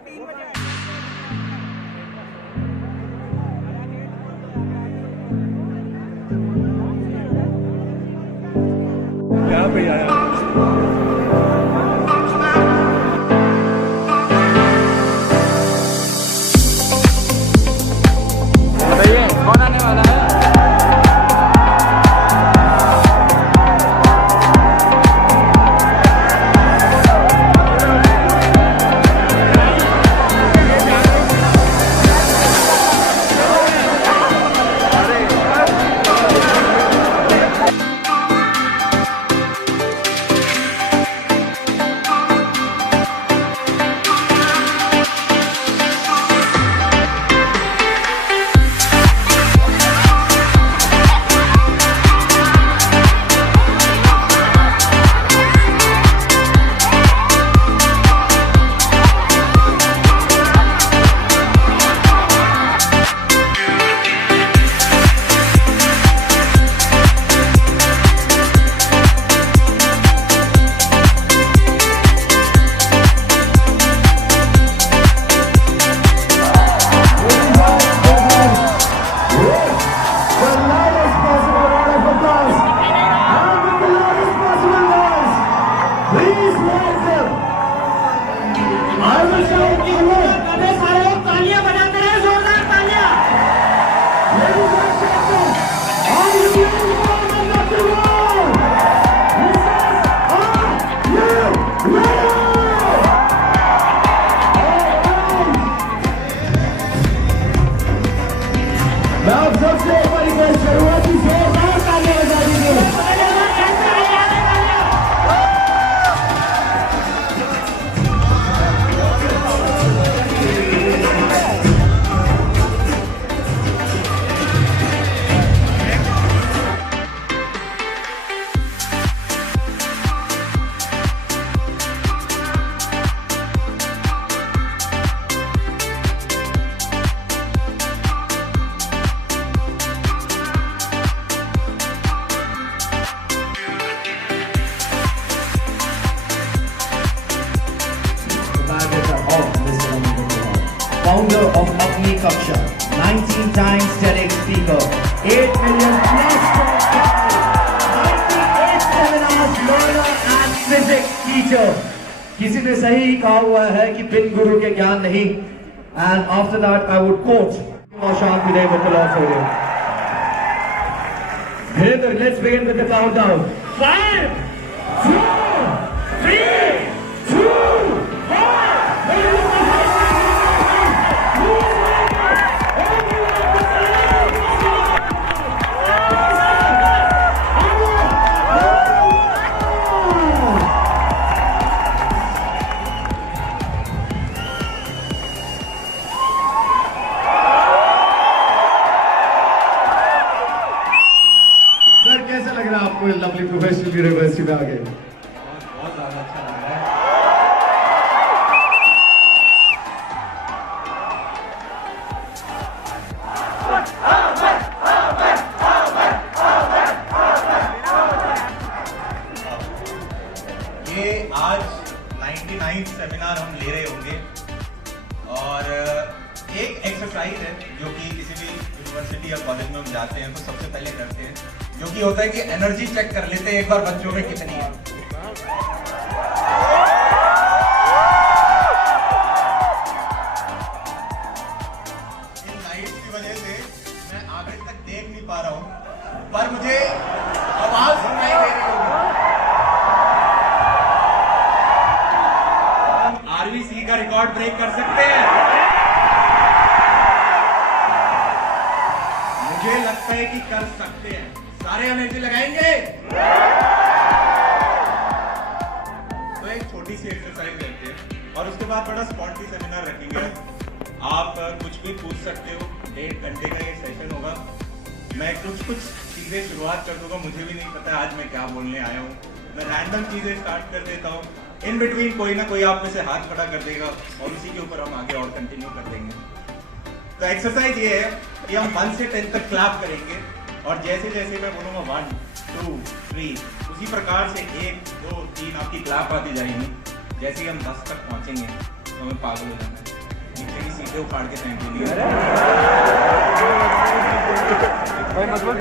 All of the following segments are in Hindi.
यहाँ पे आया कौन आने वाला है? तालियां बजाते रहे, जोरदार तालियां। सबसे बड़ी शुरुआती जोरदार तालियां बजा दीजिए। Founder of Agni Kaksha, 19 times TEDx speaker, 8 million plus 98 seminars, learner and physics teacher. किसी ने सही कहा हुआ है कि बिन गुरु के ज्ञान नहीं. And after that I would quote Shant Videy with the Lord's audio. Let's begin with the countdown. 5, 4, 3, 2, 1. कैसा लग रहा है आपको लवली प्रोफेशनल यूनिवर्सिटी में आके? बहुत ज़्यादा अच्छा लग रहा है। ये आज 99 सेमिनार हम ले रहे होंगे और एक एक्सरसाइज है जो कि किसी भी यूनिवर्सिटी या कॉलेज में हम जाते हैं तो सबसे पहले करते हैं, जो कि होता है कि एनर्जी चेक कर लेते हैं एक बार बच्चों में कितनी है। इन लाइट्स की वजह से मैं आगे तक देख नहीं पा रहा हूं, पर मुझे आवाज सुनाई दे रही होगी। हम आरवीसी का रिकॉर्ड ब्रेक कर सकते हैं। मुझे लगता है कि कर सकते हैं। सारे एनर्जी लगाएंगे तो एक छोटी सी एक्सरसाइज करते हैं और उसके बाद बड़ा स्पॉन्टी सेमिनार रखेंगे। आप कुछ भी पूछ सकते हो। 1.5 घंटे का ये सेशन होगा। मैं कुछ चीजें शुरुआत कर दूंगा, मुझे भी नहीं पता आज मैं क्या बोलने आया हूँ। मैं रैंडम चीजें स्टार्ट कर देता हूँ, इन बिटवीन कोई ना कोई आप में से हाथ खड़ा कर देगा और उसी के ऊपर हम आगे और कंटिन्यू कर देंगे। तो एक्सरसाइज ये है कि हम 1 से 10 तक क्लैप करेंगे और जैसे जैसे मैं बोलूंगा 1, 2, 3 उसी प्रकार से 1, 2, 3 आपकी क्लैप आती जाएंगी। जैसे ही हम 10 तक पहुंचेंगे तो हमें पागल हो जाना है। पीछे की सीटें उखाड़ के फेंकी हुई है भाई मतलब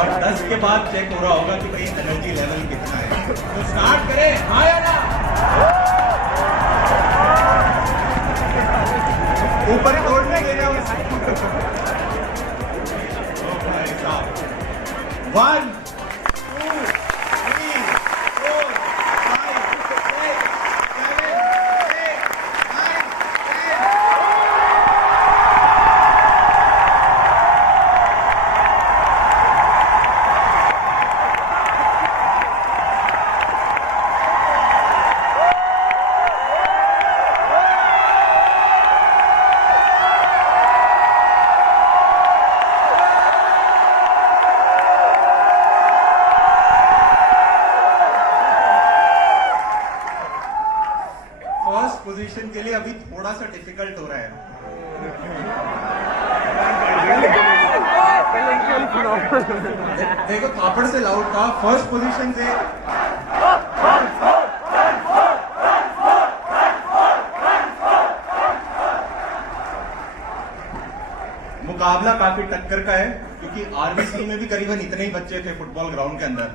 और 10 के बाद चेक हो रहा होगा कि भाई एनर्जी लेवल कितना है। तो स्टार्ट करें, हाँ या ना? ऊपर ही तोड़ने के लिए ओ भाई साहब 1 2 3 4 5 6 7 8 9 फर्स्ट पोजीशन के लिए अभी थोड़ा सा डिफिकल्ट हो रहा है। देखो थापड़ से लाउड था, फर्स्ट पोजीशन से मुकाबला काफी टक्कर का है, क्योंकि आरबीसी में भी करीबन इतने ही बच्चे थे फुटबॉल ग्राउंड के अंदर।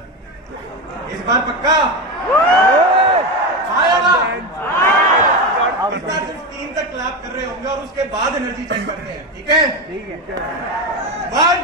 इस बार पक्का इस बार सिर्फ 3 तक क्लैप कर रहे होंगे और उसके बाद एनर्जी चेक करते हैं, ठीक है? 1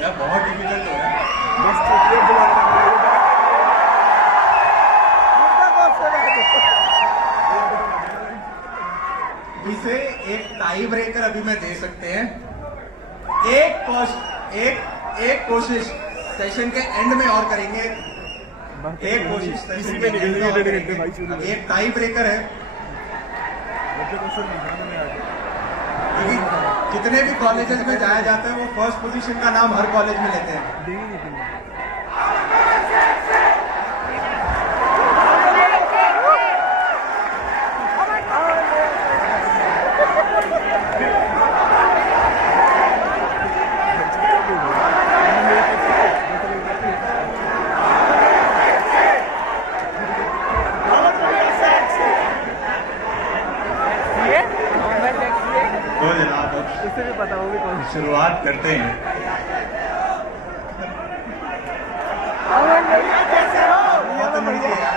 2 बहुत डिफिकल्ट हो रहा है। इसे एक टाई ब्रेकर अभी मैं दे सकते हैं। एक कोशिश सेशन के एंड में और करेंगे। एक कोशिश सेशन के एंड में और करेंगे। अब एक टाई ब्रेकर है, क्योंकि जितने भी कॉलेजेस में जाया जाता है वो फर्स्ट पोजीशन का नाम हर कॉलेज में लेते हैं। तो जनाब इससे भी पता होगी कौन शुरुआत करते हैं। बहुत एनर्जी है,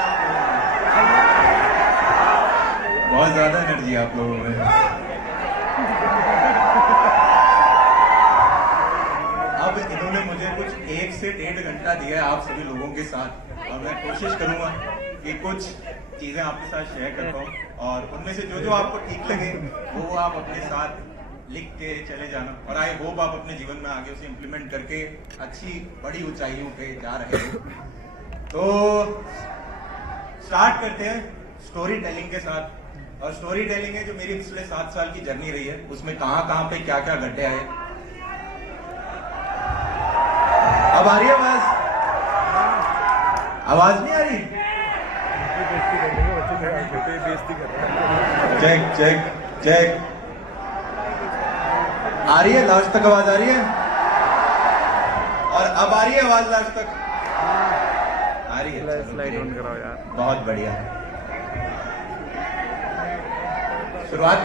बहुत ज्यादा एनर्जी आप लोगों में। अब इन्होंने मुझे कुछ 1 से 1.5 घंटा दिया है आप सभी लोगों के साथ, और मैं कोशिश करूंगा कि कुछ चीजें आपके साथ शेयर कर पाऊं, और उनमें से जो जो आपको ठीक लगे वो आप अपने साथ लिख के चले जाना, और आई होप आप अपने जीवन में आगे उसे इम्प्लीमेंट करके अच्छी बड़ी ऊंचाइयों पे जा रहे हो। तो स्टार्ट करते हैं स्टोरी टेलिंग के साथ। और स्टोरी टेलिंग है जो मेरी पिछले 7 साल की जर्नी रही है, उसमें कहां कहां पे क्या क्या घटे आए। अब आ रही है आवाज नहीं आ रही? चेक चेक चेक आ रही है? लास्ट तक आवाज आ रही है? और अब आ रही है आवाज लास्ट तक? आ रही है? स्लाइड ऑन कराओ यार। बहुत बढ़िया। शुरुआत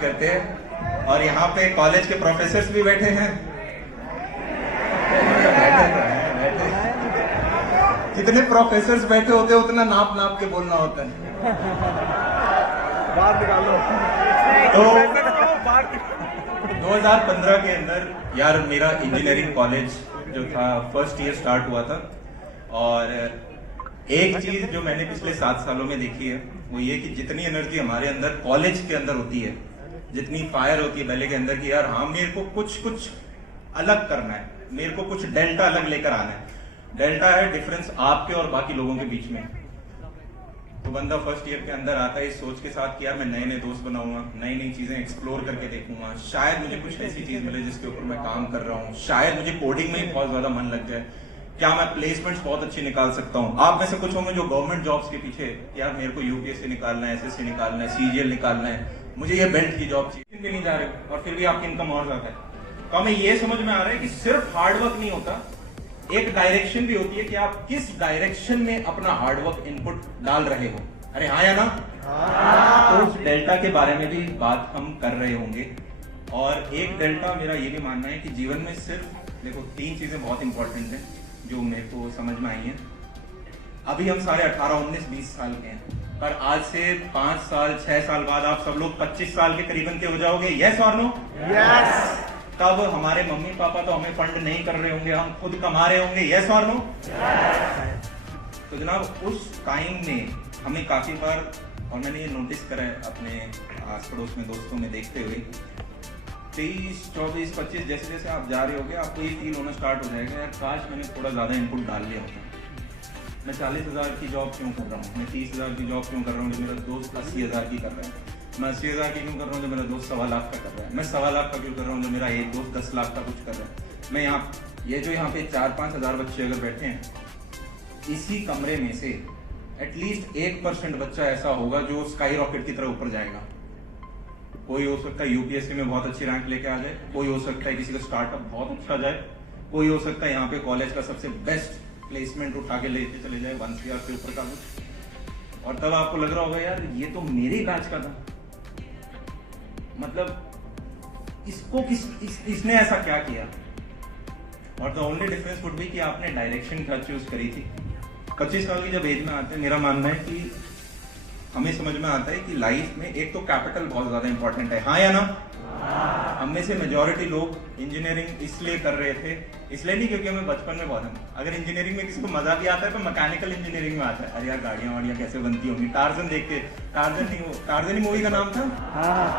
करते हैं। और यहाँ पे कॉलेज के प्रोफेसर्स भी बैठे हैं। बैठे। जितने प्रोफेसर्स बैठे होते हैं उतना नाप नाप के बोलना होता है। बाहर निकालो। तो 2015 के अंदर यार मेरा इंजीनियरिंग कॉलेज जो था फर्स्ट ईयर स्टार्ट हुआ था, और एक चीज जो मैंने पिछले 7 सालों में देखी है वो ये कि जितनी एनर्जी हमारे अंदर कॉलेज के अंदर होती है, जितनी फायर होती है पहले के अंदर कि यार हाँ मेरे को कुछ अलग करना है, मेरे को कुछ डेल्टा अलग लेकर आना है। डेल्टा है डिफरेंस आपके और बाकी लोगों के बीच में। तो बंदा फर्स्ट ईयर के अंदर आता है इस सोच के साथ कि यार मैं नए नए दोस्त बनाऊंगा, नई नई चीजें एक्सप्लोर करके देखूंगा, शायद मुझे कुछ ऐसी चीज मिले जिसके ऊपर मैं काम कर रहा हूँ, शायद मुझे कोडिंग में ही बहुत ज्यादा मन लग जाए। क्या मैं प्लेसमेंट्स बहुत अच्छी निकाल सकता हूँ। आप में से कुछ होंगे जो गवर्नमेंट जॉब्स के पीछे, यार मेरे को यूपीएससी निकालना है, एसएससी निकालना है, सीजीएल निकालना है, मुझे ये बेल्ट की जॉब चाहिए, भी नहीं जा रहे हो और फिर भी आपकी इनकम और ज्यादा है। तो हमें ये समझ में आ रहा है कि सिर्फ हार्डवर्क नहीं होता, एक डायरेक्शन भी होती है कि आप किस डायरेक्शन में अपना हार्डवर्क इनपुट डाल रहे हो। अरे हाँ या ना? तो उस डेल्टा के बारे में भी बात हम कर रहे होंगे। और एक डेल्टा मेरा ये भी मानना है कि जीवन में सिर्फ देखो 3 चीजें बहुत इंपॉर्टेंट हैं जो मेरे को समझ में आई हैं। अभी हम सारे 18, 19, 20 साल के हैं, पर आज से 5 साल 6 साल बाद आप सब लोग 25 साल के करीबन के हो जाओगे। यस और नो? यस। तब हमारे मम्मी पापा तो हमें फंड नहीं कर रहे होंगे, हम खुद कमा रहे होंगे। यस और नो? तो जनाब उस टाइम में हमें काफी बार, और मैंने ये नोटिस करा है अपने आस पड़ोस में दोस्तों में देखते हुए, 23, 24, 25 जैसे जैसे आप जा रहे होगे आपको ये फील होना स्टार्ट हो जाएगा, यार काश मैंने थोड़ा ज्यादा इनपुट डाल लिया होता। मैं 40,000 की जॉब क्यों कर रहा हूँ, मैं 30,000 की जॉब क्यों कर रहा हूँ जो मेरा दोस्त 80,000 की कर रहा है, मैं 80,000 की क्यों कर रहा हूँ जो मेरा दोस्त 1.25 लाख का कर रहा है, मैं 1.25 लाख का क्यों कर रहा हूँ जो मेरा एक दोस्त 10 लाख का कुछ कर रहा है। मैं यहाँ ये जो यहाँ पे 4-5 हजार बच्चे अगर बैठे हैं, इसी कमरे में से एटलीस्ट 1% बच्चा ऐसा होगा जो स्काई रॉकेट की तरह ऊपर जाएगा। कोई हो सकता है यूपीएससी में बहुत अच्छी रैंक लेके आ जाए, कोई हो सकता है किसी का स्टार्टअप बहुत अच्छा जाए, कोई हो सकता है यहाँ पे कॉलेज का सबसे बेस्ट प्लेसमेंट उठा के लेके चले जाए 1 CR के ऊपर का कुछ। और तब आपको लग रहा होगा यार ये तो मेरे ही बैच का था, मतलब इसको इसने ऐसा क्या किया। और the only difference would be कि आपने डायरेक्शन क्या चूज करी थी। 25 साल की जब एज में आते हैं, मेरा मानना है कि हमें समझ में आता है कि लाइफ में एक तो कैपिटल बहुत ज्यादा इंपॉर्टेंट है। हाँ या ना? हम में से मेजॉरिटी लोग इंजीनियरिंग इसलिए कर रहे थे, इसलिए नहीं क्योंकि हमें बचपन में बहुत है। अगर इंजीनियरिंग में किसी को मजा भी आता है तो मैकेनिकल इंजीनियरिंग में आता है। अरे यार गाड़ियां वाड़ियां कैसे बनती होंगी, टार्जन देख के, टार्जन ही मूवी का नाम था,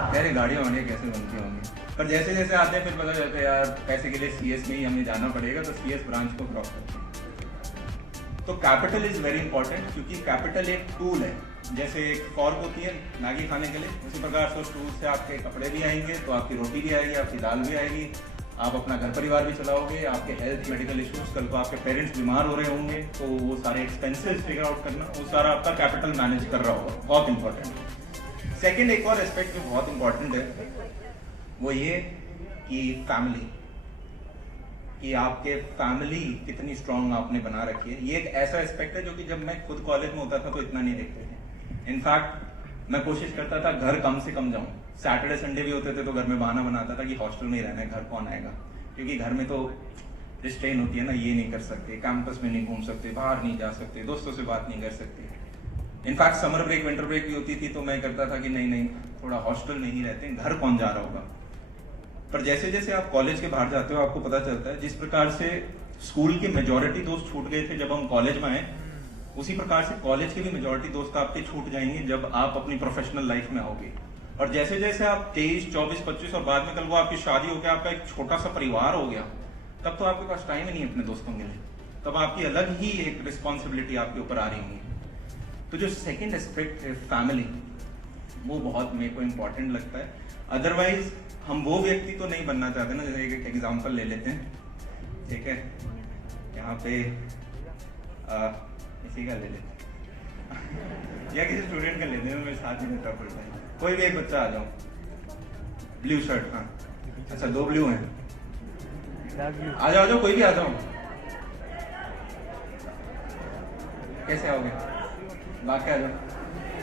अरे गाड़ियां वाड़ियां कैसे बनती होंगी। पर जैसे जैसे आते हैं फिर पता चलता है यार पैसे के लिए सीएस में ही हमें जाना पड़ेगा, तो सीएस ब्रांच को क्रॉस करते हैं। तो कैपिटल इज वेरी इंपॉर्टेंट, क्योंकि कैपिटल एक टूल है। जैसे एक फॉर्क होती है मैगी खाने के लिए, उसी प्रकार से उस टूल से आपके कपड़े भी आएंगे, तो आपकी रोटी भी आएगी, आपकी दाल भी आएगी, आप अपना घर परिवार भी चलाओगे, आपके हेल्थ मेडिकल इश्यूज, कल को आपके पेरेंट्स बीमार हो रहे होंगे तो वो सारे एक्सपेंसेस फिगर आउट करना, वो सारा आपका कैपिटल मैनेज कर रहा होगा, बहुत इंपॉर्टेंट। सेकेंड एक और एस्पेक्ट जो बहुत इंपॉर्टेंट है वो ये कि फैमिली, कि आपके फैमिली कितनी स्ट्रांग आपने बना रखी है। ये एक ऐसा एस्पेक्ट है जो कि जब मैं खुद कॉलेज में होता था तो इतना नहीं देखते थे। इनफैक्ट मैं कोशिश करता था घर कम से कम जाऊं, सैटरडे संडे भी होते थे तो घर में बहाना बनाता था कि हॉस्टल में ही रहना है, घर कौन आएगा, क्योंकि घर में तो रिस्ट्रेन होती है ना, ये नहीं कर सकते, कैंपस में नहीं घूम सकते, बाहर नहीं जा सकते, दोस्तों से बात नहीं कर सकते। In fact summer break winter break भी होती थी तो मैं करता था कि नहीं थोड़ा हॉस्टल में ही रहते हैं, घर कौन जा रहा होगा। पर जैसे जैसे आप कॉलेज के बाहर जाते हो आपको पता चलता है जिस प्रकार से स्कूल के मेजॉरिटी दोस्त छूट गए थे जब हम कॉलेज में आए, उसी प्रकार से कॉलेज के भी मेजॉरिटी दोस्त आपके छूट जाएंगे जब आप अपनी प्रोफेशनल लाइफ में आओगे। और जैसे जैसे आप 23, 24, 25 और बाद में कल वो आपकी शादी हो गया, आपका एक छोटा सा परिवार हो गया, तब तो आपके पास टाइम ही नहीं अपने दोस्तों के लिए, तब आपकी अलग ही एक रिस्पॉन्सिबिलिटी आपके ऊपर आ रही होगी। तो जो सेकेंड एस्पेक्ट है फैमिली, वो बहुत मेरे को इम्पोर्टेंट लगता है। अदरवाइज हम वो व्यक्ति तो नहीं बनना चाहते ना, जैसे एक एग्जाम्पल ले लेते हैं, ठीक है, यहाँ पे इसी का ले लेते हैं या किसी स्टूडेंट का लेते हैं, मेरे साथ ही रहता फुल टाइम। कोई भी एक बच्चा आ जाओ, ब्लू शर्ट, हाँ अच्छा 2 ब्लू हैं, आ जाओ कोई भी आ जाओ, कैसे आओगे, बात क्या आ जाओ,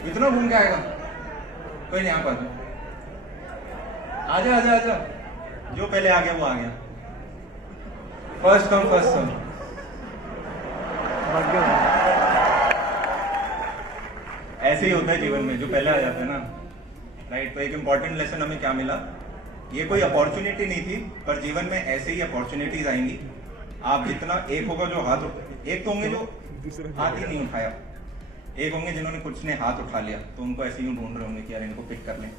इतना घूम के आएगा, कोई नहीं, आप आ जाओ, आजा, जो पहले आ गया वो आ गया, फर्स्ट कम फर्स्ट सर्व। ऐसे ही होता है जीवन में, जो पहले आ जाता है ना, राइट। तो एक इंपॉर्टेंट लेसन हमें क्या मिला, ये कोई अपॉर्चुनिटी नहीं थी, पर जीवन में ऐसे ही अपॉर्चुनिटीज आएंगी। आप जितना, एक होगा जो एक तो होंगे जो हाथ ही नहीं उठाया, एक होंगे जिन्होंने कुछ ने हाथ उठा लिया तो उनको ऐसे ही ढूंढ रहे होंगे कि यार इनको पिक कर लें,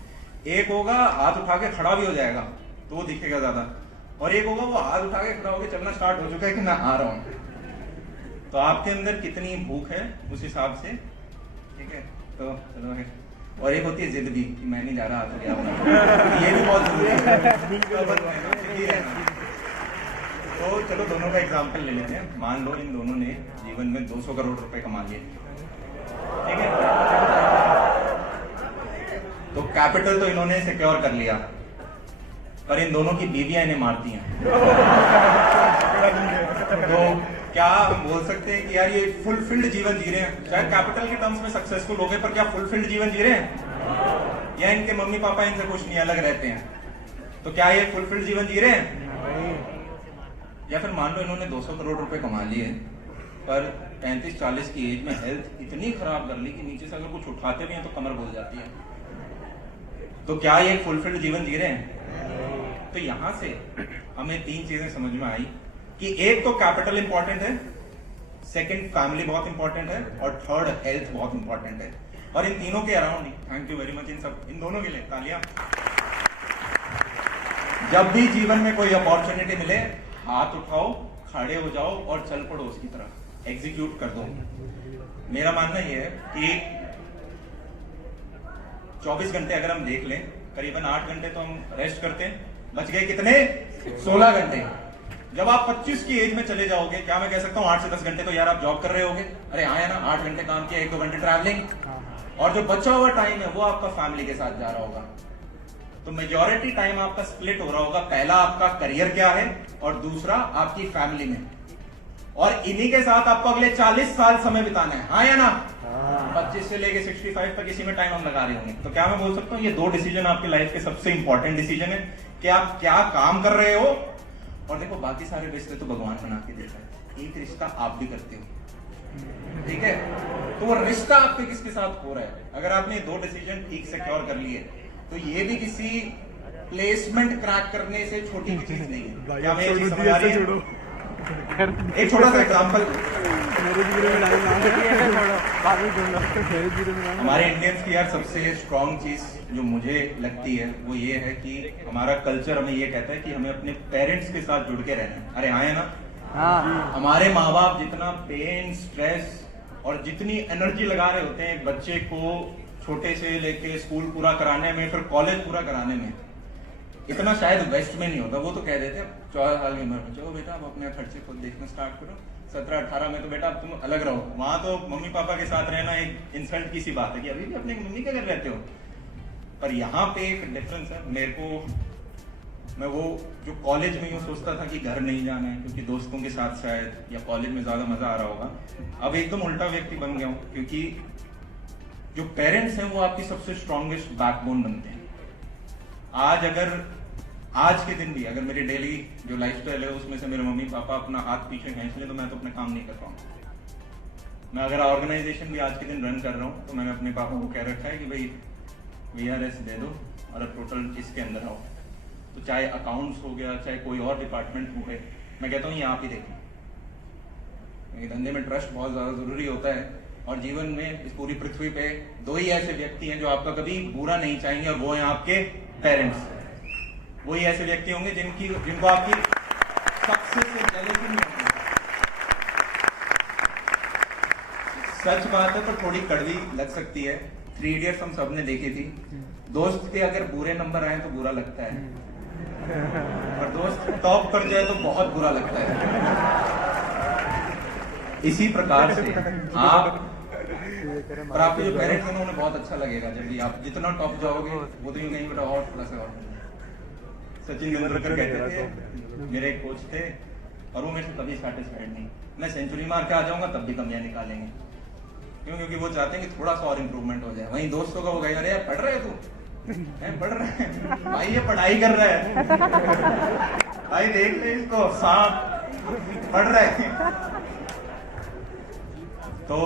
एक होगा हाथ उठा के खड़ा भी हो जाएगा तो वो दिखेगा ज्यादा, और एक होगा वो हाथ उठा के खड़ा होकर चलना स्टार्ट हो चुका है कि मैं आ रहा हूँ। तो आपके अंदर कितनी भूख है उस हिसाब से, ठीक है, तो चलो है। और एक होती है जिद भी कि मैं नहीं जा रहा, तो ये भी बहुत जरूरी है। तो चलो दोनों का एग्जाम्पल ले लेते हैं। मान लो इन दोनों ने जीवन में 200 करोड़ रुपए कमा लिए, ठीक है। तो कैपिटल तो इन्होंने सिक्योर कर लिया, पर इन दोनों की बीवियां इन्हें मारती हैं। तो क्या हम बोल सकते हैं कि यार ये फुलफिल्ड जीवन जी रहे हैं? शायद कैपिटल के टर्म्स में सक्सेसफुल हो गए, पर क्या फुलफिल्ड जीवन जी रहे हैं? या इनके मम्मी पापा इनसे कुछ नहीं, अलग रहते हैं? तो क्या ये फुलफिल्ड जीवन जी रहे हैं? या फिर मान लो इन्होंने 200 करोड़ रुपए कमा लिए, पर 35-40 की एज में हेल्थ इतनी खराब कर ली कि नीचे से अगर कुछ उठाते भी हैं तो कमर बोल जाती है। तो क्या ये फुलफिल्ड जीवन जी रहे हैं? तो यहां से हमें 3 चीजें समझ में आई कि एक तो कैपिटल इंपॉर्टेंट है, सेकंड फैमिली बहुत इंपॉर्टेंट है, और थर्ड हेल्थ बहुत इंपॉर्टेंट है। और इन तीनों के around he, thank you very much in दोनों के लिए तालियां। जब भी जीवन में कोई अपॉर्चुनिटी मिले, हाथ उठाओ, खड़े हो जाओ और चल पड़ो उसकी तरफ, एग्जीक्यूट कर दो। मेरा मानना यह है कि 24 घंटे अगर हम देख लें, करीबन 8 घंटे तो हम रेस्ट करते हैं, बच गए कितने? 16 घंटे। जब आप 25 की एज में चले जाओगे, क्या मैं कह सकता हूँ 8 से 10 घंटे तो यार आप जॉब कर रहे होगे? अरे हाँ ना, 8 घंटे काम किया, 1-2 घंटे ट्रैवलिंग, और जो बचा हुआ टाइम है वो आपका फैमिली के साथ जा रहा होगा। तो मेजॉरिटी टाइम आपका स्प्लिट हो रहा होगा, पहला आपका करियर क्या है और दूसरा आपकी फैमिली में, और इन्हीं के साथ आपको अगले 40 साल समय बिताना है, हाँ या ना? 25 से लेके 65 तक इसी में टाइम हम लगा रहे होंगे। तो क्या मैं बोल सकता हूँ ये 2 डिसीजन आपकी लाइफ के सबसे इंपॉर्टेंट डिसीजन है कि आप क्या काम कर रहे हो। और देखो बाकी सारे रिश्ते तो भगवान बना के देता है, एक रिश्ता आप भी करते हो, ठीक है? तो वो रिश्ता आपके किसके साथ हो रहा है? अगर आपने 2 डिसीजन ठीक सिक्योर कर लिए तो ये भी किसी प्लेसमेंट क्रैक करने से छोटी की चीज नहीं है। क्या मैं ये चीज समझ आ रही है? एक छोटा सा एग्जांपल, हमारे इंडियंस की यार सबसे स्ट्रॉन्ग चीज जो मुझे लगती है वो ये है कि हमारा कल्चर हमें ये कहता है कि हमें अपने पेरेंट्स के साथ जुड़ के रहना है। अरे हाँ है ना? हमारे माँ बाप जितना पेन, स्ट्रेस और जितनी एनर्जी लगा रहे होते हैं एक बच्चे को छोटे से लेके स्कूल पूरा कराने में, फिर कॉलेज पूरा कराने में, इतना शायद वेस्ट में नहीं होता। वो तो कह देते 14 साल की उम्र में चलो बेटा आप अपने खर्चे खुद देखना स्टार्ट करो, 17-18 में तो बेटा अब तुम अलग रहो। वहां तो मम्मी पापा के साथ रहना एक इंसल्ट की सी बात है कि अभी भी अपने मम्मी के घर रहते हो। पर यहाँ पे एक डिफरेंस है। मेरे को, मैं वो जो कॉलेज में यूँ सोचता था कि घर नहीं जाना है क्योंकि दोस्तों के साथ शायद या कॉलेज में ज्यादा मजा आ रहा होगा, अब एकदम उल्टा व्यक्ति बन गया हूँ। क्योंकि जो पेरेंट्स हैं वो आपकी सबसे स्ट्रॉन्गेस्ट बैकबोन बनते हैं। आज के दिन भी अगर मेरी डेली जो लाइफस्टाइल है उसमें से मेरे मम्मी पापा अपना हाथ पीछे खींच ले तो मैं तो अपने काम नहीं कर पाऊंगा। मैं अगर ऑर्गेनाइजेशन भी आज के दिन रन कर रहा हूँ तो मैंने अपने पापा को कह रखा है कि भाई VRS दे दो और अब टोटल इसके अंदर आओ। तो चाहे अकाउंट्स हो गया, चाहे कोई और डिपार्टमेंट हो गए, मैं कहता हूँ ये आप ही देखें। धंधे में ट्रस्ट बहुत ज्यादा जरूरी होता है, और जीवन में इस पूरी पृथ्वी पे 2 ही ऐसे व्यक्ति हैं जो आपका कभी बुरा नहीं चाहेंगे, और वो हैं आपके पेरेंट्स। वही ऐसे व्यक्ति होंगे जिनको आपकी सक्सेस से जेलसी नहीं होगी। सच बात है तो थोड़ी कड़वी लग सकती है। 3 इडियट्स हम सबने देखी थी। दोस्त के अगर बुरे नंबर आए तो बुरा लगता है, और दोस्त टॉप कर जाए तो बहुत बुरा लगता है। इसी प्रकार से आप और आपके जो पेरेंट्स हैं उन्हें बहुत अच्छा लगेगा जब भी आप जितना टॉप जाओगे वो तो यूं कहीं बेटा और थोड़ा सा। सचिन तेंदुलकर कहते थे, मेरे एक कोच थे, और वो मेरे से कभी सेटिस्फाइड नहीं। मैं सेंचुरी मार के आ जाऊंगा तब भी कमियां निकालेंगे। क्यों? क्योंकि वो चाहते हैं कि थोड़ा सा और इम्प्रूवमेंट हो जाए। वहीं दोस्तों का वो कहेगा अरे यार पढ़ रहे तू, पढ़ रहा है भाई, ये पढ़ाई कर रहा है भाई, देख ले इसको, सांप पढ़ रहा है। तो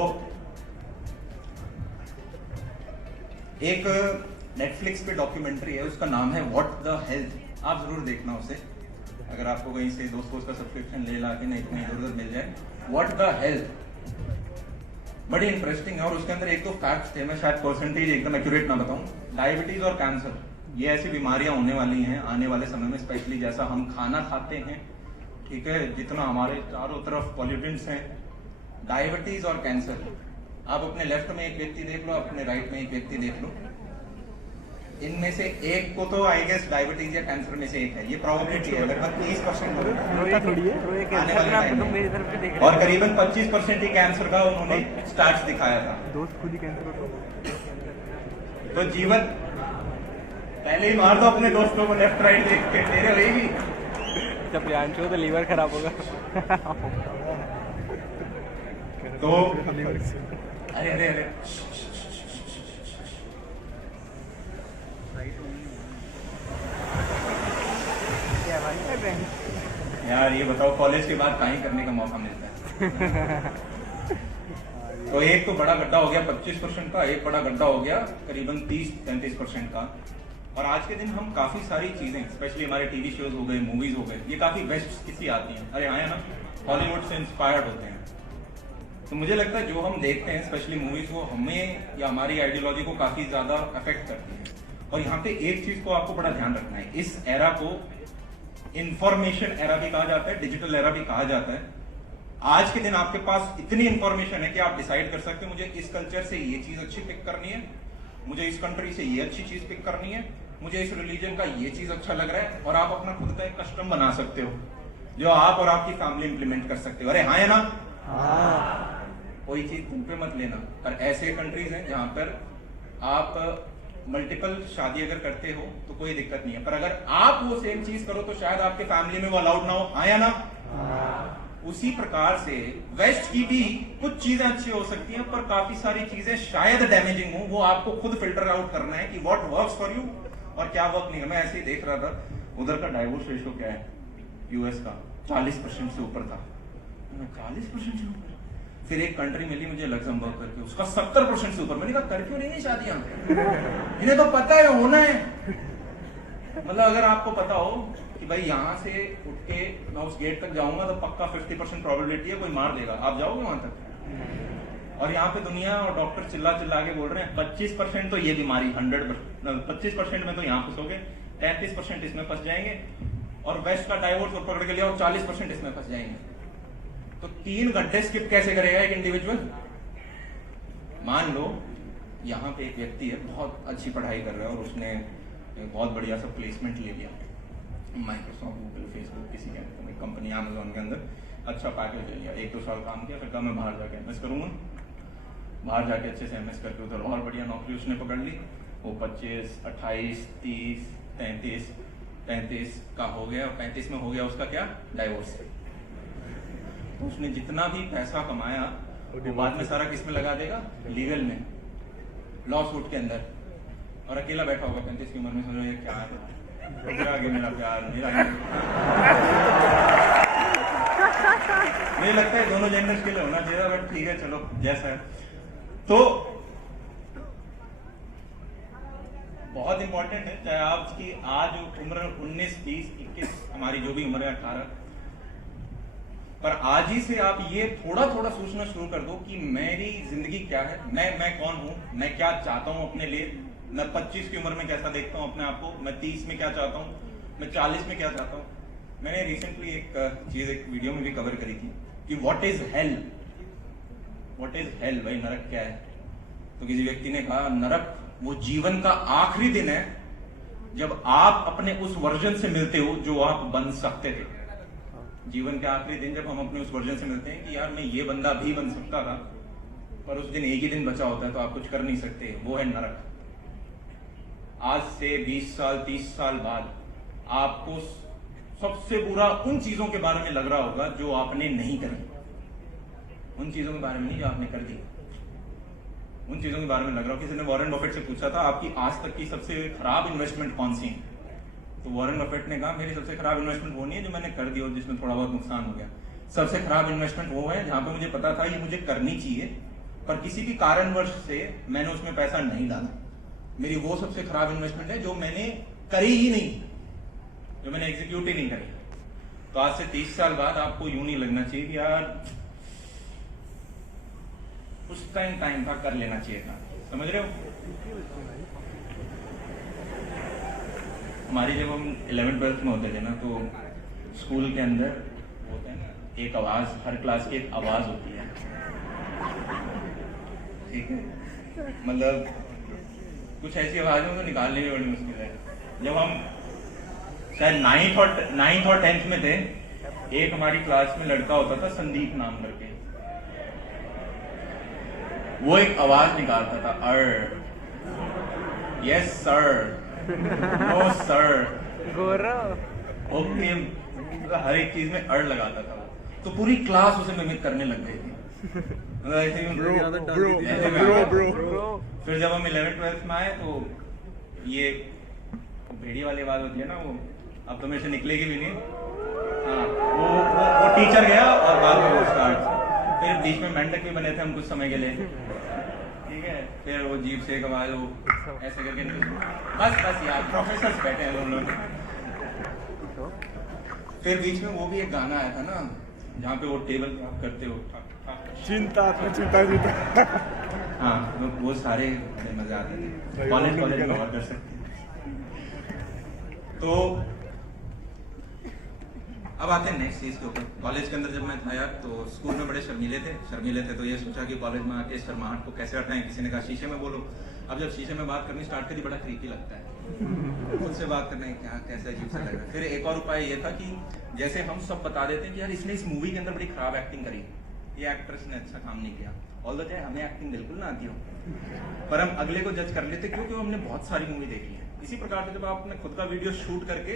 एक नेटफ्लिक्स पे डॉक्यूमेंट्री है, उसका नाम है व्हाट द हेल्थ। आप जरूर देखना उसे, अगर आपको कहीं से दोस्तों का सब्सक्रिप्शन ले ला के नहीं तो इधर मिल जाए। व्हाट द हेल्थ बड़ी इंटरेस्टिंग है, और उसके अंदर एक दो फैक्ट्स थे, मैं शायद परसेंटेज एकदम एक्यूरेट ना बताऊं। डायबिटीज और कैंसर ये ऐसी बीमारियां होने वाली हैं आने वाले समय में, स्पेशली जैसा हम खाना खाते हैं, ठीक है, जितना हमारे चारों तरफ पॉल्यूटेंट्स हैं। डायबिटीज और कैंसर, आप अपने लेफ्ट में एक व्यक्ति देख लो, अपने राइट में एक व्यक्ति देख लो, इनमें से एक को तो आई गेस डायबिटीज या कैंसर में से एक है, ये प्रोबेबिलिटी है लगभग 30% आने वाले टाइम तुम मेरी में। तरफ से देख रहे और करीबन 25% ही कैंसर का उन्होंने स्टार्ट दिखाया था। हो। दोस्त खुद ही कैंसर हो तो जीवन पहले ही मार दो अपने दोस्तों को लेफ्ट राइट देख के, तेरे रहेगी। जब प्रियांशु हो तो लीवर खराब होगा। तो अरे अरे अरे क्या बात कर रहे हैं? यार ये बताओ कॉलेज के बाद कहीं करने का मौका मिलता है? तो एक तो बड़ा गड्ढा हो गया 25% का, एक बड़ा गड्ढा हो गया करीबन 30-33% का। और आज के दिन हम काफी सारी चीजें, स्पेशली हमारे टीवी शोज हो गए, मूवीज हो गए, ये काफी बेस्ट किसी आती हैं, अरे आया ना, हॉलीवुड से इंस्पायर्ड होते हैं। तो मुझे लगता है जो हम देखते हैं स्पेशली मूवीज, वो हमें या हमारी आइडियोलॉजी को काफी ज्यादा अफेक्ट करती है। और यहाँ पे एक चीज को आपको बड़ा ध्यान रखना है, इस एरा को इंफॉर्मेशन एरा भी कहा जाता है, डिजिटल एरा भी कहा जाता है। आज के दिन आपके पास इतनी इंफॉर्मेशन है कि आप डिसाइड कर सकते हैं मुझे इस कल्चर से ये चीज अच्छी पिक करनी है, मुझे इस कंट्री से ये अच्छी चीज पिक करनी है, मुझे इस रिलीजन का ये चीज अच्छा लग रहा है, और आप अपना खुद का एक कस्टम बना सकते हो जो आप और आपकी फैमिली इंप्लीमेंट कर सकते हो। अरे हाँ है ना? कोई चीज तुम पे मत लेना। पर ऐसे कंट्रीज हैं जहां पर आप मल्टीपल शादी अगर करते हो तो कोई दिक्कत नहीं है, पर अगर आप वो सेम चीज करो तो शायद आपके फैमिली में वो अलाउड ना हो। हाँ या ना? उसी प्रकार से वेस्ट की भी कुछ चीजें अच्छी हो सकती हैं, पर काफी सारी चीजें शायद डैमेजिंग हो। वो आपको खुद फिल्टर आउट करना है कि व्हाट वर्क्स फॉर यू और क्या वर्क नहीं है। मैं ऐसे ही देख रहा था, उधर का डाइवोर्स रेशो क्या है यूएस का, 40% से ऊपर था। 40% से ऊपर? फिर एक कंट्री मिली मुझे लग्जमबर्ग करके, उसका 70% से ऊपर। मैंने कहा कर क्यों नहीं शादियां? इन्हें तो पता है होना है। मतलब अगर आपको पता हो कि भाई यहाँ से उठ के मैं उस गेट तक जाऊंगा तो पक्का 50% प्रोबेबिलिटी है कोई मार देगा, आप जाओगे वहां तक? और यहाँ पे दुनिया और डॉक्टर चिल्ला चिल्ला के बोल रहे हैं 25% तो ये बीमारी 25% में तो यहाँ फंसोगे, 33% इसमें फंस जाएंगे, और वेस्ट का डाइवोर्स और पकड़ के लिया और 40% इसमें फंस जाएंगे। तो 3 गड्ढे स्किप कैसे करेगा एक इंडिविजुअल? मान लो यहाँ पे एक व्यक्ति है, बहुत अच्छी पढ़ाई कर रहा है और उसने बहुत बढ़िया सा प्लेसमेंट ले लिया माइक्रोसॉफ्ट, गूगल, फेसबुक, किसी के कंपनी, अमेजोन के अंदर अच्छा पैकेज ले लिया, 1-2 साल काम किया, फिर कहा मैं बाहर जाके एमएस करूंगा। बाहर जाके अच्छे से एमएस करके उधर और बढ़िया नौकरी उसने पकड़ ली। वो 25, 28, 30, 33 का हो गया, और 35 में हो गया उसका क्या, डाइवोर्स। तो उसने जितना भी पैसा कमाया वो बाद में सारा किस में लगा देगा, लीगल में, लॉ सूट के अंदर, और अकेला बैठा होगा 35 की उम्र में, समझो ये क्या है, आगे मेरा प्यार, मेरा मुझे लगता है दोनों जेंडर्स के लिए होना चाहिए, बट ठीक है चलो जैसा है। तो बहुत इंपॉर्टेंट है, चाहे आपकी आज उम्र 19, 20, 21, हमारी जो भी उम्र है 18, पर आज ही से आप ये थोड़ा थोड़ा सोचना शुरू कर दो कि मेरी जिंदगी क्या है, मैं कौन हूं, मैं क्या चाहता हूं अपने लिए, मैं 25 की उम्र में कैसा देखता हूं अपने आप को, मैं 30 में क्या चाहता हूं, मैं 40 में क्या चाहता हूं। मैंने रिसेंटली एक चीज एक वीडियो में भी कवर करी थी कि व्हाट इज हेल, भाई नरक क्या है? तो किसी व्यक्ति ने कहा नरक वो जीवन का आखिरी दिन है जब आप अपने उस वर्जन से मिलते हो जो आप बन सकते थे। जीवन के आखिरी दिन जब हम अपने उस वर्जन से मिलते हैं कि यार मैं ये बंदा भी बन सकता था, पर उस दिन एक ही दिन बचा होता है तो आप कुछ कर नहीं सकते, वो है नरक। आज से 20 साल 30 साल बाद आपको सबसे बुरा उन चीजों के बारे में लग रहा होगा जो आपने नहीं करी, उन चीजों के बारे में नहीं जो आपने कर दी, उन चीजों के बारे में लग रहा हो। किसी ने वॉरेन बफेट से पूछा था आपकी आज तक की सबसे खराब इन्वेस्टमेंट कौन सी है, तो वॉरेन बफेट ने कहा मेरी सबसे खराब इन्वेस्टमेंट वो नहीं है जो मैंने कर दी और जिसमें थोड़ा बहुत नुकसान हो गया। सबसे खराब इन्वेस्टमेंट वो है जहां पे मुझे पता था ये मुझे करनी चाहिए, पर किसी भी कारणवश से मैंने उसमें पैसा नहीं डाला। मेरी वो सबसे खराब इन्वेस्टमेंट है जो मैंने करी ही नहीं, जो मैंने एग्जीक्यूट ही नहीं करी। तो आज से 30 साल बाद आपको यूं नहीं लगना चाहिए कि यार उस टाइम था कर लेना चाहिए था, समझ रहे हो? हमारी जब हम 11th-12th में होते थे ना, तो स्कूल के अंदर होता है ना एक आवाज, हर क्लास की एक आवाज होती है, ठीक है? मतलब कुछ ऐसी आवाजें तो निकालनी भी बड़ी मुश्किल है। जब हम शायद 9th और 10th में थे, एक हमारी क्लास में लड़का होता था संदीप नाम करके, वो एक आवाज निकालता था, uh, yes sir, no sir, okay, हर एक चीज में अर लगाता था। तो पूरी क्लास उसे मिमिक करने लग गई थी। फिर जब हम 11th-12th में आए तो ये भेड़िया वाली आवाज होती है ना, वो अब तो मेरे से निकलेगी भी नहीं। हाँ, वो टीचर गया और बाद में वो स्टार्ट। फिर बीच में मेंढक भी बने थे हम कुछ समय के लिए, ठीक है। फिर वो जीप से एक आवाज वो ऐसे करके बस यार प्रोफेसर बैठे हैं दोनों। फिर बीच में वो भी एक गाना आया था ना, जहाँ पे वो टेबल पे आप करते हो चिंता। हाँ, वो सारे बड़े मजा आते थे। कॉलेज में और कर सकते हैं। तो अब आते हैं नेक्स्ट चीज के ऊपर। कॉलेज के अंदर जब मैं था यार, तो स्कूल में बड़े शर्मीले थे तो ये सोचा कि कॉलेज में आके शर्माहट को कैसे हटाएं। किसी ने कहा शीशे में बोलो। अब जब शीशे में बात करनी स्टार्ट करी, बड़ा क्रीपी लगता है खुद से बात करने, क्या कैसे अजीब सा लग रहा है। फिर एक और उपाय ये था कि जैसे हम सब बता देते हैं कि यार इसने इस मूवी के अंदर बड़ी खराब एक्टिंग करी, ये एक्ट्रेस ने अच्छा काम नहीं किया, ऑल्दो चाहे हमें एक्टिंग बिल्कुल ना आती हो, पर हम अगले को जज कर लेते क्योंकि हमने बहुत सारी मूवी देखी है। इसी प्रकार से जब आप अपने खुद का वीडियो शूट करके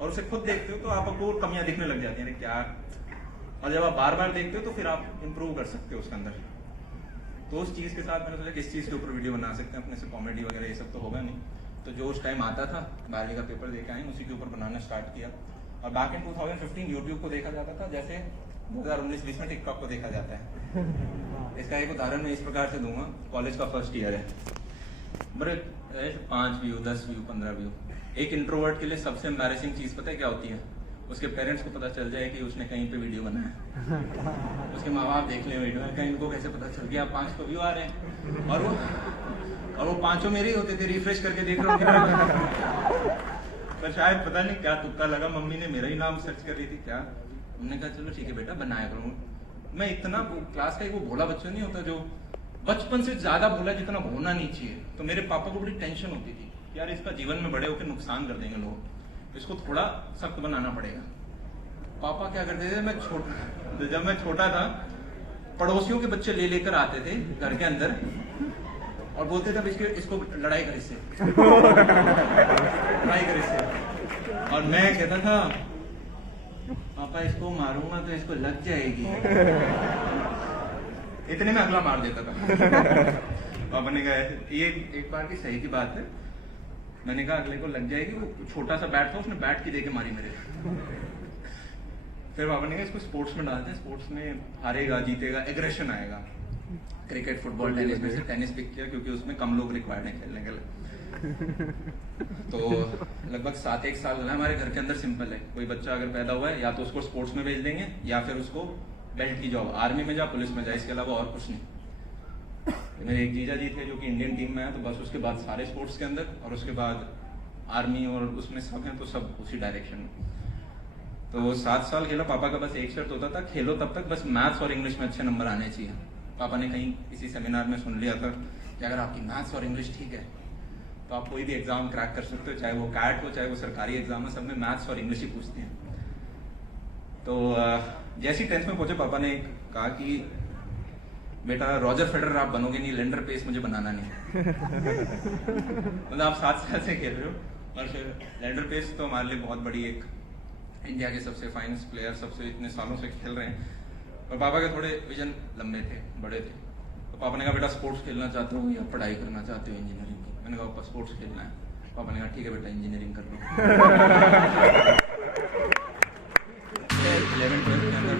और उसे खुद देखते हो तो आपको कमियां दिखने लग जाती हैं क्या, और जब आप बार बार देखते हो तो फिर आप इंप्रूव कर सकते हो उसके अंदर। तो उस चीज के साथ मैंने सोचा किस चीज के ऊपर वीडियो बना सकते हैं अपने से, कॉमेडी वगैरह ये सब तो होगा नहीं। तो जो उस टाइम आता था, 12वीं का पेपर देके आए, उसी के ऊपर बनाना स्टार्ट किया। और बैक इन 2015 यूट्यूब को देखा जाता था जैसे 2019-20 में टिकटॉक को देखा जाता है। इसका एक उदाहरण मैं इस प्रकार से दूंगा। कॉलेज का फर्स्ट ईयर है, बड़े 5 व्यू, 10 व्यू, 15 व्यू। एक इंट्रोवर्ट के लिए सबसे एम्बैरेसिंग चीज पता है क्या होती है? उसके पेरेंट्स को पता चल जाए कि उसने कहीं पे वीडियो बनाया। उसके माँ बाप देख ले वीडियो, कहीं इनको कैसे पता चल गया 5 को व्यू आ रहे हैं, और वो 5 मेरे ही होते थे। रिफ्रेश करके देख रहा हूँ पर शायद पता नहीं क्या तुक्का लगा, मम्मी ने मेरा ही नाम सर्च कर रही थी क्या, उन्होंने कहा चलो ठीक है बेटा बनाया करूँ। मैं इतना क्लास का एक वो भोला बच्चा नहीं होता जो बचपन से ज्यादा भोला जितना होना नहीं चाहिए। तो मेरे पापा को बड़ी टेंशन होती थी यार इसका जीवन में बड़े होकर नुकसान कर देंगे लोग, इसको थोड़ा सख्त बनाना पड़ेगा। पापा क्या करते थे, जब मैं छोटा था पड़ोसियों के बच्चे ले लेकर आते थे घर के अंदर और बोलते थे इसको लड़ाई कर इससे लड़ाई कर इससे, और मैं कहता था पापा इसको मारूंगा तो इसको लग जाएगी। इतने में अगला मार देता था। पापा ने कहा ये एक बार की सही की बात है, मैंने कहा अगले को लग जाएगी। वो छोटा सा बैट था, उसने बैट की देके मारी मेरे। फिर पापा ने कहा इसको स्पोर्ट्स में डालते हैं, स्पोर्ट्स में हारेगा जीतेगा एग्रेशन आएगा। क्रिकेट, फुटबॉल, टेनिस में से टेनिस पिक किया क्योंकि उसमें कम लोग रिक्वायर्ड है खेलने के लिए। तो लगभग 7-1 साल है हमारे घर के अंदर। सिंपल है, कोई बच्चा अगर पैदा हुआ है या तो उसको स्पोर्ट्स में भेज देंगे या फिर उसको बेल्ट की जॉब, आर्मी में जा, पुलिस में जा, इसके अलावा और कुछ नहीं। मेरे एक जीजा जी थे जो कि इंडियन टीम में है, तो बस उसके बाद सारे स्पोर्ट्स के अंदर, और उसके बाद आर्मी, और उसमें सब हैं तो सब उसी डायरेक्शन में। तो 7 साल खेला। पापा का बस एक शर्त होता था, खेलो तब तक बस मैथ्स और इंग्लिश में अच्छे नंबर आने चाहिए। पापा ने कहीं किसी सेमिनार में सुन लिया था कि अगर आपकी मैथ्स और इंग्लिश ठीक है तो आप कोई भी एग्जाम क्रैक कर सकते हो, चाहे वो कैट हो चाहे वो सरकारी एग्जाम हो, सब में मैथ्स और इंग्लिश ही पूछते हैं। तो जैसी 10th में पहुंचे पापा ने कहा कि बेटा रॉजर फेडरर आप बनोगे नहीं, लेंडर पेस मुझे बनाना नहीं। मतलब आप 7 साल से खेल रहे हो, और फिर लेंडर पेस तो हमारे लिए बहुत बड़ी एक इंडिया के सबसे फाइनेस्ट प्लेयर, सबसे इतने सालों से खेल रहे हैं। और पापा के थोड़े विजन लंबे थे, बड़े थे। तो पापा ने कहा बेटा स्पोर्ट्स खेलना चाहते हो या पढ़ाई करना चाहते हो इंजीनियरिंग की? मैंने कहा पापा स्पोर्ट्स खेलना है। पापा ने कहा ठीक है बेटा इंजीनियरिंग कर लो। 11th-12th के अंदर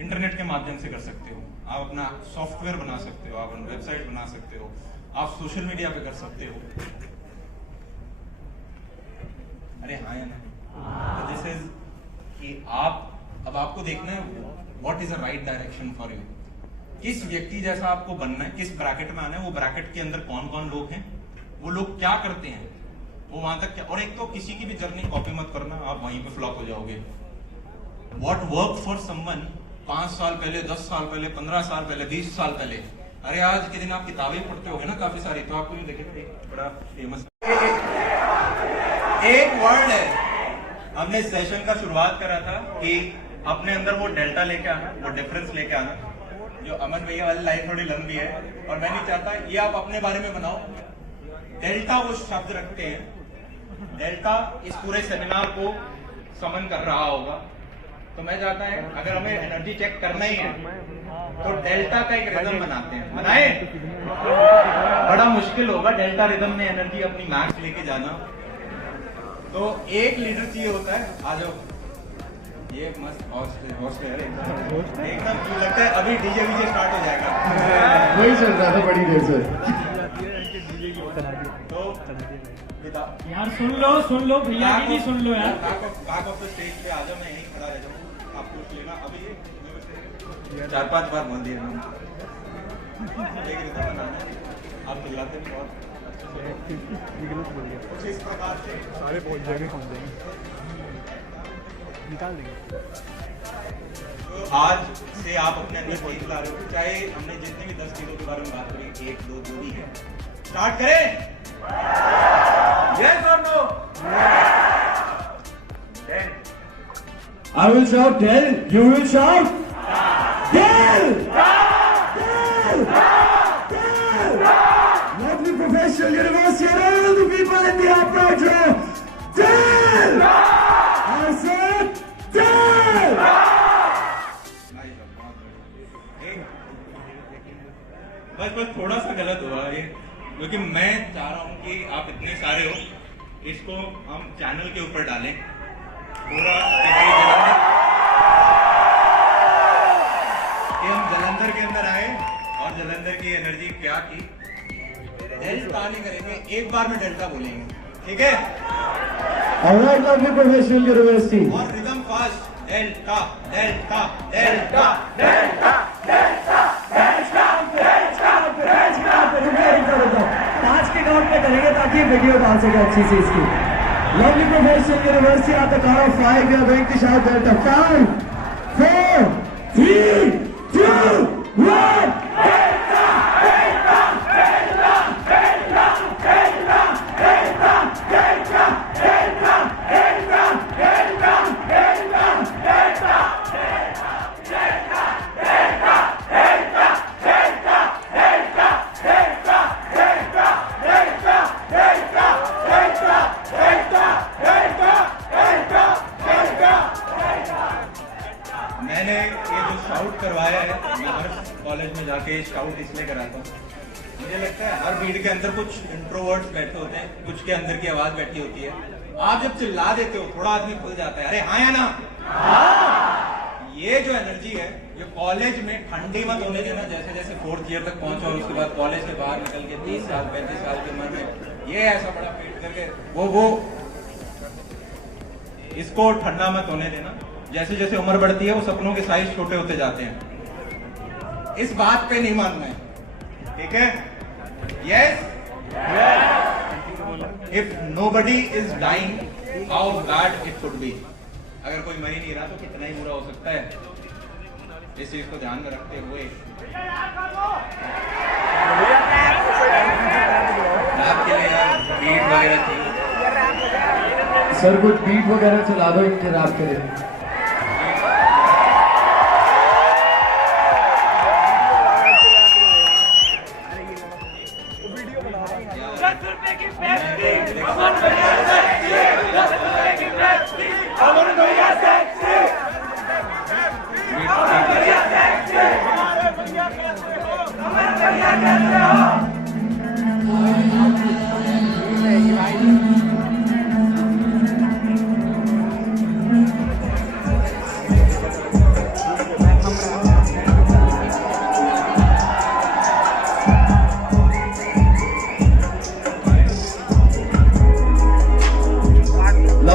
इंटरनेट के माध्यम से कर सकते हो। आप अपना सॉफ्टवेयर बना सकते हो, आप अपना वेबसाइट बना सकते हो, आप सोशल मीडिया पे कर सकते हो। अरे हाँ या नहीं? दिस इज कि आप आपको देखना है what is the right direction for you. किस व्यक्ति जैसा आपको बनना है, किस ब्रैकेट में आना है, वो ब्रैकेट के अंदर कौन कौन लोग हैं, वो लोग क्या करते हैं, वो वहां तक क्या। और एक तो किसी की भी जर्नी कॉपी मत करना, आप वहीं पे फ्लॉप हो जाओगे। व्हाट वर्क फॉर समवन 5 साल पहले, 10 साल पहले, 15 साल पहले, 20 साल पहले, अरे आज के दिन आप किताबें पढ़ते होगे ना काफी सारी, तो आपको ये देखेगा एक बड़ा फेमस एक वर्ड है। हमने सेशन का शुरुआत करा था कि अपने अंदर वो डेल्टा लेके आना, वो डिफरेंस लेके आना। जो अमन भैया वाली लाइन थोड़ी लंबी है और मैं नहीं चाहता ये आप अपने बारे में बनाओ। डेल्टा वो शब्द रखते हैं, डेल्टा इस पूरे सेमिनार को समन कर रहा होगा। तो मैं चाहता है अगर हमें एनर्जी चेक करना ही है तो डेल्टा का एक रिदम बनाते हैं, बनाए। बड़ा मुश्किल होगा डेल्टा रिदम में एनर्जी अपनी मैक्स लेके जाना। तो एक लीडर चाहिए होता है। आ जाओ, ये मस्त होस्ट है एकदम, लगता है अभी डीजे वीजे स्टार्ट हो जाएगा। वही चल रहा था बड़ी देर से। तो यार सुन लो भैया की भी सुन लो यार। बैक ऑफ द स्टेज पे आ जाओ, मैं यहीं खड़ा रह जाऊँ, आप पूछ लेना। अभी 4-5 बार बोल दिया मैंने, एक रिदम बनाना है। आप चिल्लाते भी बहुत कुछ इस प्रकार से सारे पहुंच जाएंगे निकाल देंगे। तो आज से आप अपने अंदर चेंज ला रहे हो, चाहे हमने जितने भी 10 चीजों के बारे में बात करी, 1, 2 जो भी है, स्टार्ट करें। Yes or no? I will shout 10, you will shout 10! Lovely professional university and all the people in the approach row. 10! I said 10! बस थोड़ा सा गलत हुआ ये, क्योंकि मैं चाह रहा हूँ कि आप इतने सारे हो, इसको हम चैनल के ऊपर डालें पूरा कि हम जलंधर के अंदर आए और जलंधर की एनर्जी क्या की। डेल्टा नहीं करेंगे, एक बार में डेल्टा बोलेंगे, ठीक है? Alright, lovely professional university. और rhythm fast, delta delta delta delta पांच के काउंट पे करेंगे ताकि वीडियो डाल सके अच्छी सी इसकी। Lovely professional university at the count of 5 we are going to shout delta. 5, 4, 3, 2, 1. मैंने ये जो शाउट करवाया है, मैं हर कॉलेज में जाके शाउट इसलिए कराता हूँ। मुझे लगता है हर भीड़ के अंदर कुछ इंट्रोवर्ट्स बैठे होते हैं, कुछ के अंदर की आवाज बैठी होती है। आप जब चिल्ला देते हो थोड़ा आदमी खुल जाता है, अरे हाँ या ना? ये जो एनर्जी है ये कॉलेज में ठंडी मत होने देना। जैसे जैसे 4th ईयर तक पहुंचो और उसके बाद कॉलेज से बाहर निकल के 30 साल 35 साल की उम्र में ये ऐसा बड़ा पेट करके वो इसको ठंडा मत होने देना। जैसे जैसे उम्र बढ़ती है वो सपनों के साइज छोटे होते जाते हैं। इस बात पे नहीं मानना है, ठीक है? Yes, if nobody is dying how bad it could be. अगर कोई मर ही नहीं रहा तो कितना ही बुरा हो सकता है। इस चीज को ध्यान में रखते हुए आपके लिए यार बीट वगैरह चाहिए। सर कुछ बीट वगैरह चला दो इनके रात के लिए।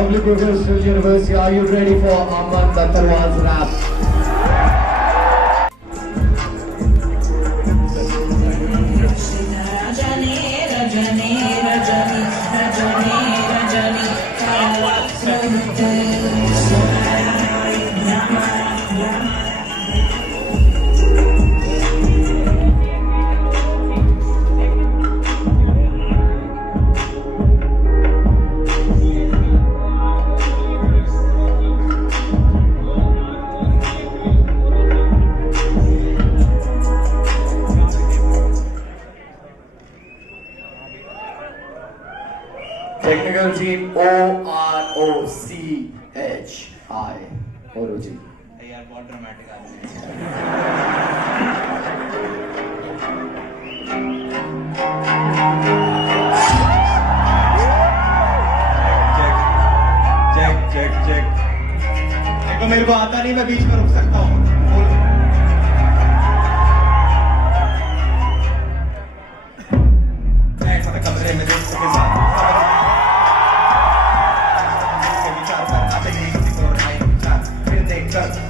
Lovely Professional University, are you ready for Aman Dattarwal's rap? Technical team OROCHI. OROCHI. यार बहुत ड्रामेटिक आदमी चेक देखो मेरे को आता नहीं, मैं बीच में रुक सकता हूँ। कमरे में दोस्तों के साथ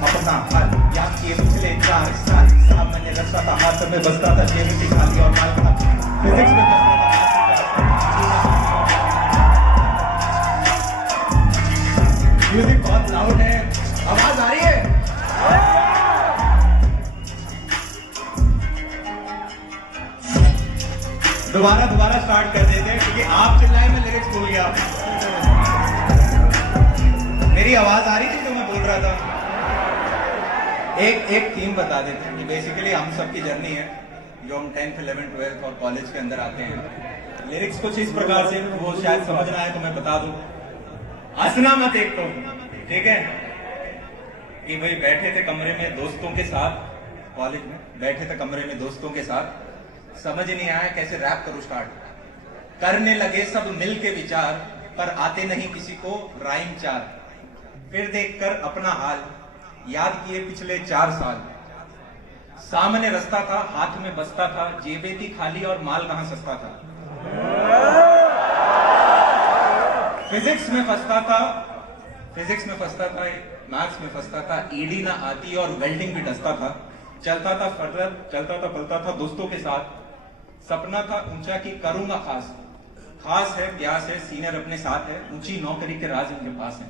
अपना हाल याद किए पिछले 4 साल। सामने रखता था हाथ में बसता था जेब में खाली और माल था। फिजिक्स में म्यूजिक बहुत लाउड है, आवाज आ रही है? दोबारा स्टार्ट कर देते हैं क्योंकि आप चिल्लाए मैं लिरिक्स भूल गया। मेरी आवाज आ रही थी जो मैं बोल रहा था। एक थीम बता देते हैं कि बेसिकली हम सबकी जर्नी है जो हम 10th 11th 12th और कॉलेज के अंदर आते हैं। लिरिक्स कुछ इस प्रकार से, वो शायद समझ ना आए तो मैं बता दूं। हंसना मत एक तो, ठीक है? कि भाई बैठे थे कमरे में दोस्तों के साथ, कॉलेज में बैठे थे कमरे में दोस्तों के साथ, समझ नहीं आया कैसे रैप करूं स्टार्ट। करने लगे सब मिल के विचार, पर आते नहीं किसी को राइम चार। फिर देखकर अपना हाल याद किए पिछले 4 साल। सामने रास्ता था, हाथ में बसता था, जेबें थी खाली और माल कहां सस्ता था। फिजिक्स में फंसता था, मैथ्स में फंसता था, ईडी ना आती और वेल्डिंग भी डसता था। चलता था फर्दर, चलता था पलता था दोस्तों के साथ। सपना था ऊंचा कि करूंगा खास है, प्यास है, सीनियर अपने साथ है, ऊंची नौकरी के राज इनके पास है।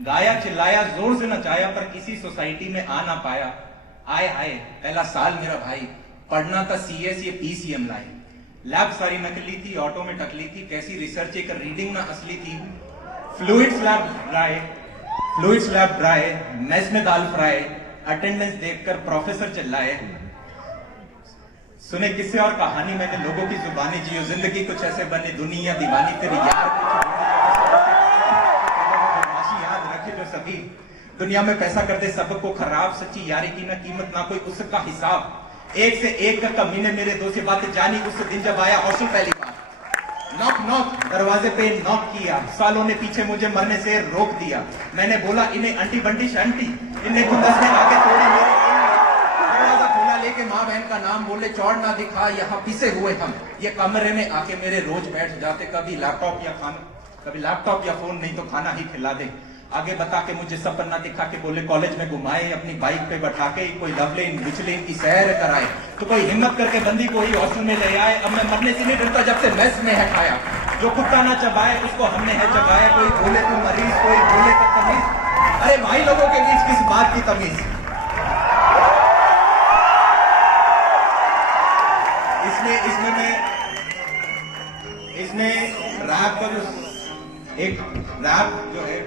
गाया चिल्लाया जोर से नचाया पर किसी सोसाइटी में आ ना पाया। आए हाय पहला साल मेरा भाई, पढ़ना था CS ये PCM लाए। लैब सारी नकली थी, ऑटो में टकली थी, कैसी रिसर्च एक रीडिंग ना असली थी। फ्लूइड्स लैब ड्राई, मेस में दाल फ्राई, अटेंडेंस देखकर प्रोफेसर चिल्लाए। सुने किस्से और कहानी मैंने लोगों की जुबानी, जियो जिंदगी कुछ ऐसे बने दुनिया दीवानी तेरी यार। जो सभी दुनिया में पैसा कर दे सबको खराब, सच्ची यारी की ना कीमत ना कोई उसका हिसाब। एक से एक का कमीने मेरे दो से बातें जानी उस दिन जब आया हॉस्टल पहली बार। नॉक दरवाजे पे नॉक किया, सालों ने पीछे मुझे मरने से रोक दिया। मैंने बोला इन्हें अंटी बंटी शंटी, इन्हें गुंदस ने आगे तोड़ी मेरे। दरवाजा खोला लेके माँ बहन का नाम बोले, चौड़ ना दिखा यहाँ पिसे हुए हम। ये कमरे में आके मेरे रोज बैठ जाते, कभी लैपटॉप या फोन नहीं तो खाना ही खिला दे। आगे बता के मुझे सपना दिखा के बोले कॉलेज में घुमाए, अपनी बाइक पे बैठा के कोई लवलेन बिचलेन की सैर कराए। तो कोई हिम्मत करके बंदी को ही हॉस्टल में ले आए। अब मैं मरने से नहीं डरता जब से मेस में है खाया। जो कुत्ता ना चबाए उसको हमने है चबाया। कोई बोले तो मरीज, कोई बोले तो तमीज। अरे भाई लोगों के बीच किस बात की तमीज। इसमें रैप का जो है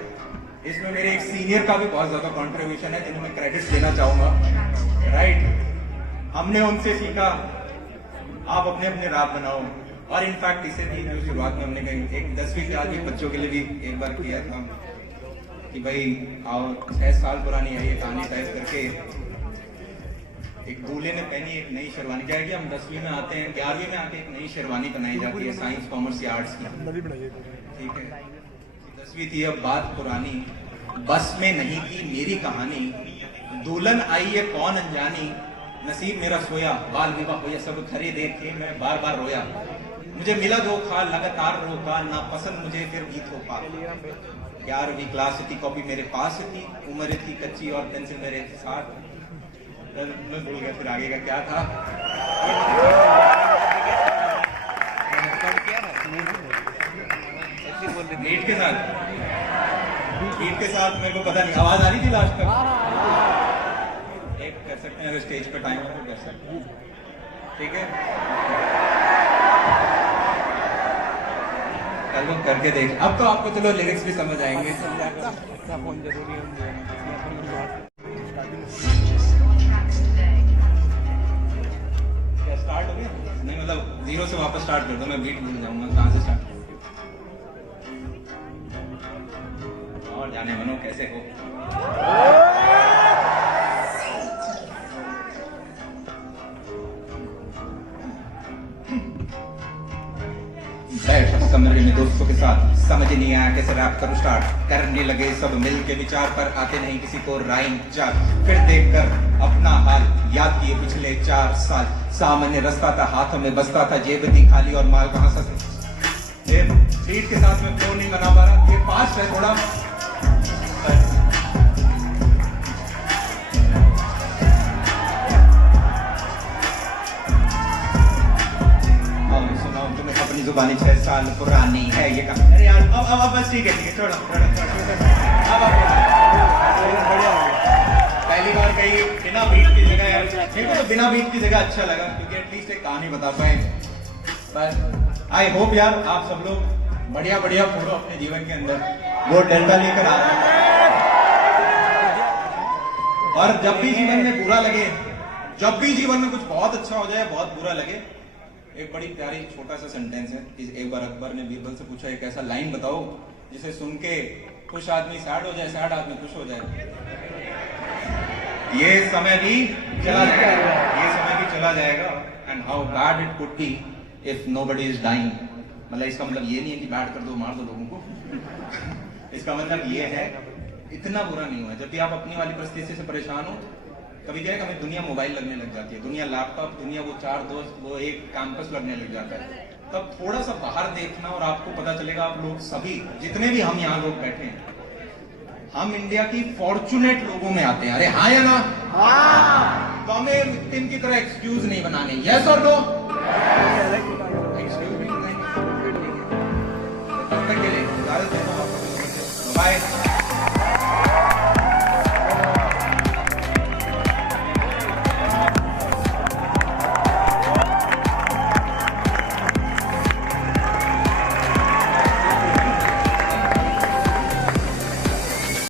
इसमें मेरे एक सीनियर का भी बहुत ज्यादा कंट्रीब्यूशन है जिन्हें मैं क्रेडिट देना चाहूंगा। राइट, हमने उनसे सीखा आप अपने अपने रैप बनाओ। और इनफैक्ट इसे भी जो शुरुआत में हमने कही एक 10वीं क्लास के बच्चों के लिए भी एक बार किया था कि भाई आओ 6 साल पुरानी है ये कहानी टाइप करके। एक दूल्हे ने पहनी एक नई शेरवानी, क्या है कि हम 10वीं में आते हैं, 11वीं में आके एक नई शेरवानी बनाई जाती है साइंस कॉमर्स या आर्ट्स की, ठीक है। 10वीं थी अब बात पुरानी, बस में नहीं थी मेरी कहानी। दुल्हन आई है कौन अनजानी, नसीब मेरा सोया, बाल विवाह होया सब खरे देखे मैं बार बार रोया। मुझे मिला धोखा लगातार रोका ना पसंद मुझे फिर भी थोपा 11वीं क्लास थी कॉपी मेरे पास थी उम्र थी कच्ची और पेंसिल मेरे साथ मैं भूल गया फिर आगे का क्या था नीट के साथ मेरे को पता नहीं आवाज आ रही थी लास्ट तक एक कर सकते हैं अगर स्टेज पे टाइम हो कर सकते हैं ठीक है कल वो करके देख अब तो आपको चलो लिरिक्स भी समझ आएंगे फोन जरूरी है क्या स्टार्ट हो गया नहीं मतलब जीरो से वापस स्टार्ट कर दो मैं बीट भूल जाऊंगा कहाँ से स्टार्ट और जाने मनो कैसे हो बैठ कमरे में दोस्तों के साथ समझ नहीं आया कैसे रैप करूं स्टार्ट करने लगे सब मिल के विचार पर आते नहीं किसी को राइम चार फिर देखकर अपना हाल याद किए पिछले 4 साल सामान्य रास्ता था हाथों में बसता था जेब थी खाली और माल कहां से बीट के साथ में फ्लो नहीं बना पा रहा ये फास्ट है थोड़ा अपनी जुबानी 6 साल पुरानी है ये का अरे यार अब बस ठीक है छोड़ो अब पहली बार कही बिना बीट की जगह यार मेरे को तो बिना बीट की जगह अच्छा लगा क्योंकि एटलीस्ट एक कहानी बता पाए बस आई होप यार आप सब लोग बढ़िया बढ़िया फोटो अपने जीवन के अंदर वो डेल्टा लेकर आ रहे हैं और जब भी जीवन में बुरा लगे जब भी जीवन में कुछ बहुत अच्छा हो जाए बहुत बुरा लगे एक बड़ी प्यारी छोटा सा सेंटेंस है कि एक बार अकबर ने बीरबल से पूछा एक ऐसा लाइन बताओ जिसे सुन के खुश आदमी सैड हो जाए सैड आदमी खुश हो जाए ये समय भी चला जाएगा and how bad it could be if nobody is dying मतलब इसका मतलब ये नहीं है कि बैड कर दो मार दो लोगों को इसका मतलब ये है इतना बुरा नहीं हुआ जब भी आप अपनी वाली परिस्थिति से परेशान हो कभी क्या है हमें दुनिया मोबाइल लगने लग जाती है दुनिया लैपटॉप दुनिया वो 4 दोस्त वो एक कैंपस लगने लग जाता है तब थोड़ा सा बाहर देखना और आपको पता चलेगा आप लोग सभी जितने भी हम यहाँ लोग बैठे हैं हम इंडिया की फॉर्चुनेट लोगों में आते हैं अरे हाँ या ना तो हमें विक्टिम की तरह एक्सक्यूज नहीं बनाने यस और नो एक्सक्यूज नहीं तब तक के लिए बाय